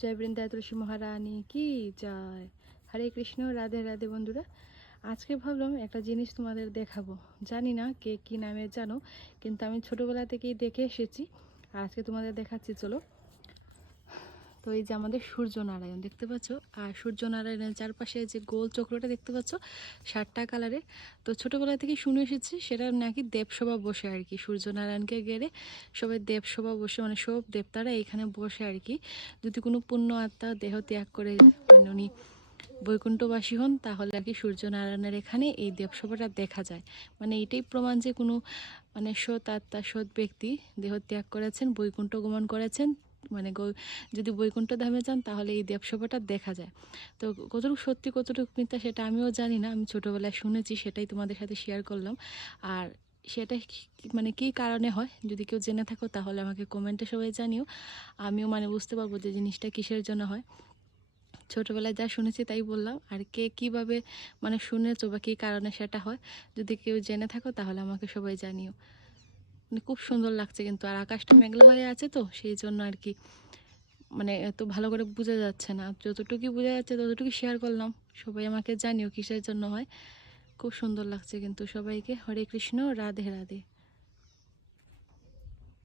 জয় বৃন্দায় তুলসী মহারানী কি জয়। হরে কৃষ্ণ, রাধে রাধে। বন্ধুরা, আজকে ভাবলাম একটা জিনিস তোমাদের দেখাবো। জানি না কে কি নামে জানো, কিন্তু আমি ছোটোবেলা থেকেই দেখে এসেছি, আর আজকে তোমাদের দেখাচ্ছি। চলো। তো এই যে আমাদের সূর্যনারায়ণ দেখতে পাচ্ছ, আর সূর্যনারায়ণের চারপাশে যে গোল চক্রটা দেখতে পাচ্ছ 7টা কালারের। তো ছোটোবেলা থেকে শুনে এসেছি সেটা নাকি দেবসভা বসে আর কি, সূর্যনারায়ণকে ঘেরে সবাই দেবসভা বসে, মানে সব দেবতারা এইখানে বসে আর কি। যদি কোনো পুণ্য আত্মা দেহ ত্যাগ করে মানে উনি বৈকুণ্ঠবাসী হন, তাহলে আর কি সূর্যনারায়ণের এখানে এই দেবসভাটা দেখা যায়। মানে এটাই প্রমাণ যে কোনো মানে সৎ আত্মা, সৎ ব্যক্তি দেহ ত্যাগ করেছেন, বৈকুণ্ঠ গমন করেছেন। মানে যদি বৈকুণ্ঠ ধামে যান তাহলে এই দেবসভাটা দেখা যায়। তো কতটুকু সত্যি কতটুকু মিথ্যা সেটা আমিও জানি না, আমি ছোটোবেলায় শুনেছি, সেটাই তোমাদের সাথে শেয়ার করলাম। আর সেটা মানে কী কারণে হয়, যদি কেউ জেনে থাকো তাহলে আমাকে কমেন্টে সবাই জানিও, আমিও মানে বুঝতে পারবো যে জিনিসটা কিসের জন্য হয়। ছোটোবেলায় যা শুনেছি তাই বললাম, আর কে কীভাবে মানে শুনেছো বা কী কারণে সেটা হয়, যদি কেউ জেনে থাকো তাহলে আমাকে সবাই জানিও। মানে খুব সুন্দর লাগছে কিন্তু, আর আকাশটা মেঘলা হয়ে আছে তো সেই জন্য আর কি মানে এত ভালো করে বোঝা যাচ্ছে না। যতটুকু বোঝা যাচ্ছে ততটুকু শেয়ার করলাম, সবাই আমাকে জানিও কিসের জন্য হয়। খুব সুন্দর লাগছে কিন্তু সবাইকে। হরে কৃষ্ণ, রাধে রাধে।